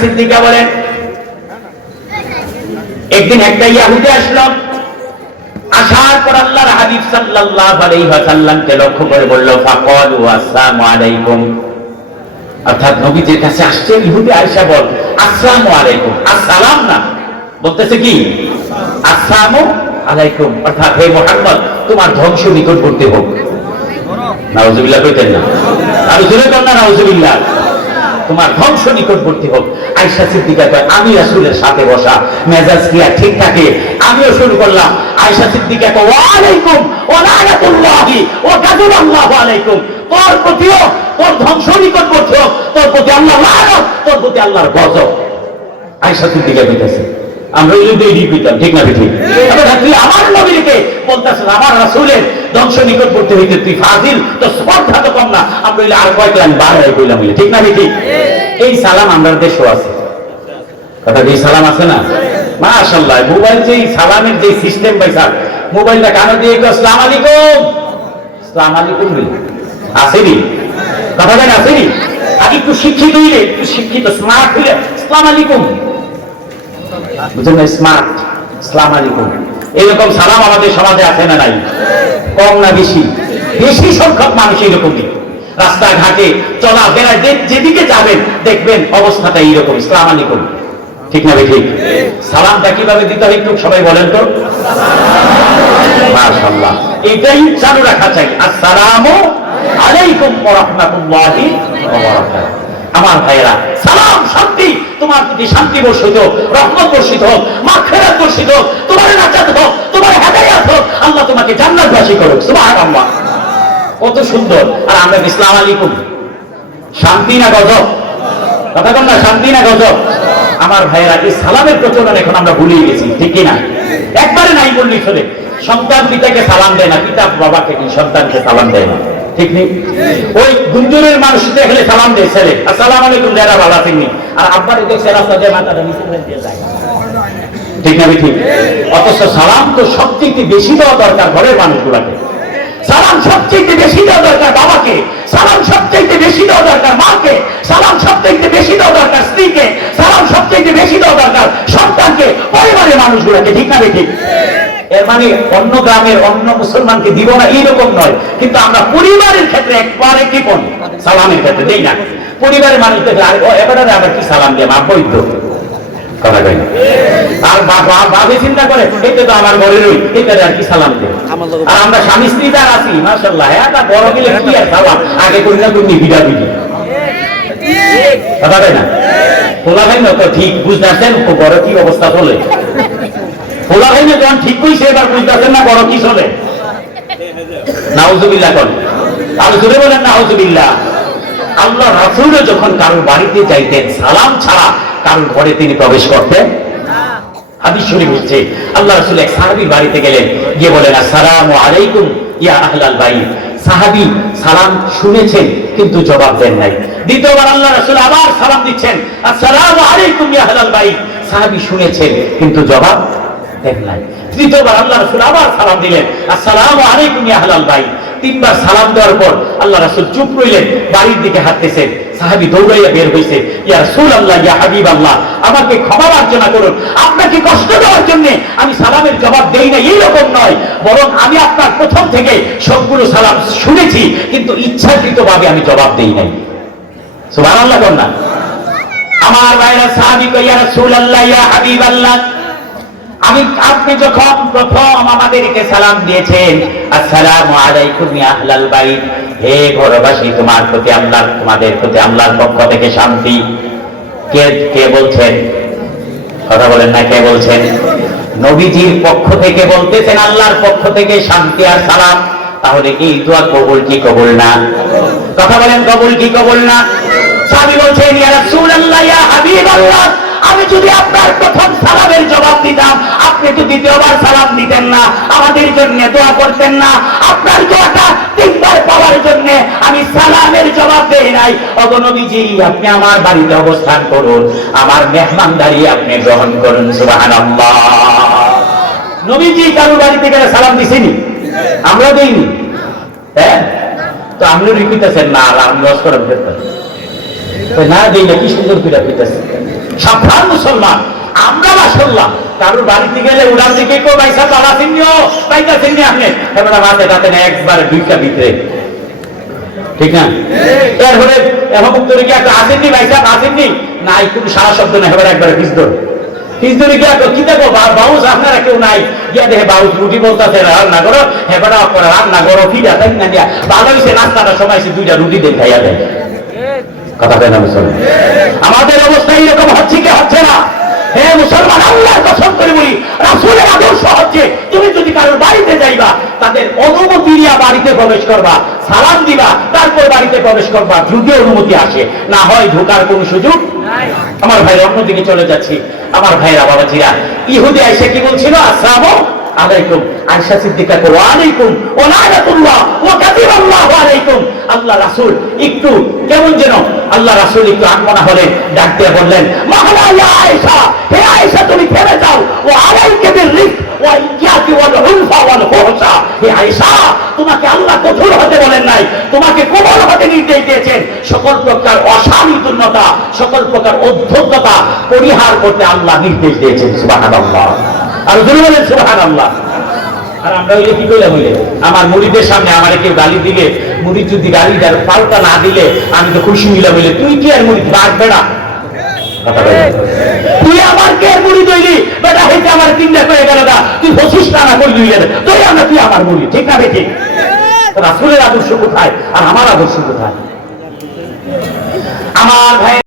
সিদ্দিকা বলেন, একদিন একটা আসলো, আসার পর আল্লাহর হাবিব লক্ষ্য করে আলাইকুম। অর্থাৎ কাছে আসছে ইহুদি বল আলাইকুম। আসসালাম না। বলতেছে কি? আলাইকুম। অর্থাৎ, হে মুহাম্মদ, তোমার ধ্বংস নিকটবর্তী হোক। নাউজুবিল্লাহ কইতেন না। আর জোরে কর না, নাউজুবিল্লাহ। তোমার ধ্বংস নিকটবর্তী হোক। আয়েশা সিদ্দিকা কয় আমি রাসূলের সাথে বসা। মেজাজ ক্রিয়া ঠিক থাকে? আমিও শুরু করলাম। আয়েশা সিদ্দিকা কয় ওয়া আলাইকুম ওয়া ওয়া আলাইকুম তোর প্রতিও তোর ধ্বংস নিকটবর্তী হোক। তোর প্রতি আল্লাহ লানত তোর প্রতি আল্লাহর গজব। আয়েশা সিদ্দিকা কইতাছে আমরা জন্য এই ঠিক না ঠিক। আমরা আমার বলতাছেন আমার রাসূলের ধ্বংস নিকটবর্তী হইতে তুই ফাজিল তো স্পর্ধা তো কম না। আমরা হইলে আর কয়েক লাইন বার হয়ে কইলাম ঠিক না ঠিক এই সালাম আমরা দেশও আছে। কথা এই সালাম আছে না? মাশাআল্লাহ মোবাইল যে সালামের যে সিস্টেম ভাই স্যার মোবাইলটা কানে দিয়ে আসসালামু আলাইকুম। আসসালামু আলাইকুম বলি আসেনি কথা বলেন আসেনি আর একটু শিক্ষিত হইলে একটু শিক্ষিত স্মার্ট হইলে আসসালামু আলাইকুম। বুঝলেন স্মার্ট আসসালামু আলাইকুম। এরকম সালাম আমাদের সমাজে আছে না নাই? কম না বেশি? বেশি সংখ্যক মানুষ এরকমই। রাস্তাঘাটে চলা বেড়ায় যেদিকে যাবেন, দেখবেন অবস্থাটা এইরকম ইসলাম আলাইকুম ঠিক না ঠিক সালামটা কীভাবে দিতে হয় একটু সবাই বলেন তো। এটাই চালু রাখা চাই। আর আসসালামু আলাইকুম ওয়া রাহমাতুল্লাহি ওয়া বারাকাতুহু। আমার ভাইয়েরা, সালাম, শান্তি। তোমার প্রতি শান্তি বর্ষিত রহমত বর্ষিত হোক মাগফিরাত বর্ষিত তোমার নাজাত হোক, তোমার হেদায়েত হোক, আল্লাহ তোমাকে জান্নাতবাসী করুক। সুবহানাল্লাহ। কত সুন্দর। আর আমরা ইসলাম আলাইকুম শান্তি না গজব? কথা না, শান্তি না গজব? আমার ভাইয়েরা, এই সালামের প্রচলন এখন আমরা ভুলিয়ে গেছি, ঠিক কি না একবারে নাই বললি চলে। সন্তান পিতাকে সালাম দেয় না, পিতা বাবাকে কি সন্তানকে সালাম দেয় না। ঠিক নেই? ওই গুঞ্জনের মানুষ দেখলে সালাম দেয় ছেলে। আসসালাম আলাইকুম, যারা ভালো আছেন আর আব্বারে দেখছে রাস্তা দিয়ে যায়। ঠিক না, ঠিক? অথচ সালাম তো সবচেয়ে বেশি দেওয়া দরকার ঘরের মানুষগুলাকে। সালাম সবচেয়ে বেশি দেওয়া দরকার বাবাকে। সালাম সবচেয়ে বেশি দেওয়া দরকার মাকে। সালাম সবচেয়ে বেশি দেওয়া দরকার স্ত্রীকে। সালাম সবচেয়ে বেশি দেওয়া দরকার সন্তানকে, পরিবারের মানুষগুলোকে। ঠিক না, ঠিক? এর মানে অন্য গ্রামের অন্য মুসলমানকে দিব না, এইরকম নয়। কিন্তু আমরা পরিবারের ক্ষেত্রে একবারে কি পণ সালামের ক্ষেত্রে, দেই না। পরিবারের মানুষ দেখলে আবার কি সালাম দিয়ে, মা বৈধ করে তো আমার আমরা স্বামী আছি, মাশাআল্লাহ এটা বড় করি না, করি তো ঠিক, বুঝতে ও বড় কি অবস্থা চলে? না যখন ঠিক এবার বুঝতে পারছেন না বড় কি কোন আর জোরে বলেন, নাউজুবিল্লাহ। আল্লাহ রাসূলও যখন কারোর বাড়িতে যাইতেন, সালাম ছাড়া কারোর ঘরে তিনি প্রবেশ করতেন। হাদিস শরীফ হচ্ছে, আল্লাহ রাসূল এক সাহাবীর বাড়িতে গেলেন, গিয়ে বলেন, আসসালামু আলাইকুম ইয়া আহলাল সাহাবী সালাম শুনেছেন, কিন্তু জবাব দেন নাই। দ্বিতীয়বার আল্লাহ রাসূল আবার সালাম দিচ্ছেন, আসসালামু আলাইকুম ইয়া আহলাল বাইত। সাহাবী শুনেছেন, কিন্তু জবাব তৃতীয়বার আল্লাহ রাসূল আবার সালাম দিলেন। আসসালামু আলাইকুম বাইত। তিনবার সালাম দেওয়ার পর আল্লাহ রাসূল চুপ রইলেন, বাড়ির দিকে সাহাবী দৌড়াইয়া বের হইছে। ইয়া রাসূলুল্লাহ, ইয়া হাবিবাল্লাহ, আমাকে ক্ষমা প্রার্থনা করুন। আপনাকে কষ্ট দেওয়ার জন্য আমি সালামের জবাব দেই না এইরকম নয়। বরং আমি আপনার প্রথম থেকে সবগুলো সালাম শুনেছি, কিন্তু ইচ্ছাকৃতভাবে আমি জবাব দেই নাই। সুবহানাল্লাহ, কোন না? আমার ভাইরা সাহাবী কই ইয়া রাসূলুল্লাহ, ইয়া হাবিবাল্লাহ আমি, আপনি যখন প্রথম আমাদেরকে সালাম দিয়েছেন, আসসালামু আলাইকুম ইয়া আহলাল বাইত। হে ঘরবাসী, তোমার প্রতি আল্লাহ তোমাদের প্রতি আল্লাহর পক্ষ থেকে শান্তি। কে কে বলছেন? কথা বলেন না, কে বলছেন? নবীজির পক্ষ থেকে বলতেছেন, আল্লাহর পক্ষ থেকে শান্তি আর সালাম। তাহলে এই দোয়া কবুল কি কবুল না? কথা বলেন, কবুল কি কবুল না? সাহাবী বলছেন, ইয়া রাসূলুল্লাহ, ইয়া হাবিবাল্লাহ। আমি যদি আপনার প্রথম সালামের জবাব দিতাম, আপনি তো দ্বিতীয়বার সালাম দিতেন না। আমাদের জন্য দোয়া করতেন না। আপনার দোয়াটা তিনবার পাওয়ার জন্য আমি সালামের জবাব দেই নাই। অগনবীজি আপনি আমার বাড়িতে অবস্থান করুন। আমার মেহমানদারি আপনি গ্রহণ করুন, সুবহানাল্লাহ। নবীজি কারও বাড়িতে গেলে সালাম দিছেনি? আমরা দেইনি। হ্যাঁ? তো আপনি রিপিতেছেন না, আর আমি লস করেন না দেই কি সুন্দর পিতেছে মুসলমান, আমরা মাসাল্লাহ কারোর বাড়িতে গেলে দিকে কো পয়সা বাবা সিনিও পয়সা সিনি আপনি? না একবারে দুইটা ভিতরে। ঠিক না? এরপরে এখন কি একটা আসেননি আসেননি? সারা শব্দ না এবার একবারে তো কি দেখো বাউস আপনারা কেউ নাই? গিয়া দেখে বাউস রুটি বলতেছে রান্না করো হেবাটা রান্না করো, ফিরা, তাই না দিয়া ভালো হয়েছে নাস্তাটা সময় এসে দুইটা রুটি খাইয়া দেয়। কথা মুসলমান আমাদের অবস্থা এরকম হচ্ছে কি হচ্ছে না? হে মুসলমান কসম করে বলি আদর্শ হচ্ছে তুমি যদি কারোর বাড়িতে যাইবা, তাদের অনুমতি নিয়ে বাড়িতে প্রবেশ করবা, সালাম দিবা, তারপর বাড়িতে প্রবেশ করবা যদি অনুমতি আসে। না হয় ঢোকার কোনো সুযোগ আমার ভাই অন্যদিকে চলে যাচ্ছি। আমার ভাইরা বাবাজিরা, ইহুদি আইসা কি বলছিল? আসসালামু আলাইকুম, আয়েশা সিদ্দিকা আলাইকুম ওয়া আলাইকুম আল্লাহ রাসূল, একটু কেমন যেন আল্লাহ রাসূল একটু আনমনা হলে ডাক দিয়ে বললেন তুমি যাও। আয়েশা, তোমাকে আল্লাহ কঠোর হতে বলেন নাই, তোমাকে কোমল হতে নির্দেশ দিয়েছেন। সকল প্রকার অসামিতুল্যতা সকল প্রকার পরিহার করতে আল্লাহ নির্দেশ দিয়েছেন, সুবহানাল্লাহ। আর বলেন, সুবহানাল্লাহ। আর আমরা হইলে কি করলাম হইলে? আমার মুড়িদের সামনে আমার কেউ গালি দিলে মুড়ি যদি গাড়িটার পাল্টা না দিলে, আমি তো খুশি মিলা হইলে তুই কি আর মুড়ি না তুই আমার কে মুড়ি দইলি বেটা হইতে আমার তিনটা করে গেল না তুই বসিস না না করলি তুই আমরা তুই আমার মুড়ি, ঠিক না ঠিক রাসুলের আদর্শ কোথায়? আর আমার আদর্শ কোথায়? আমার ভাই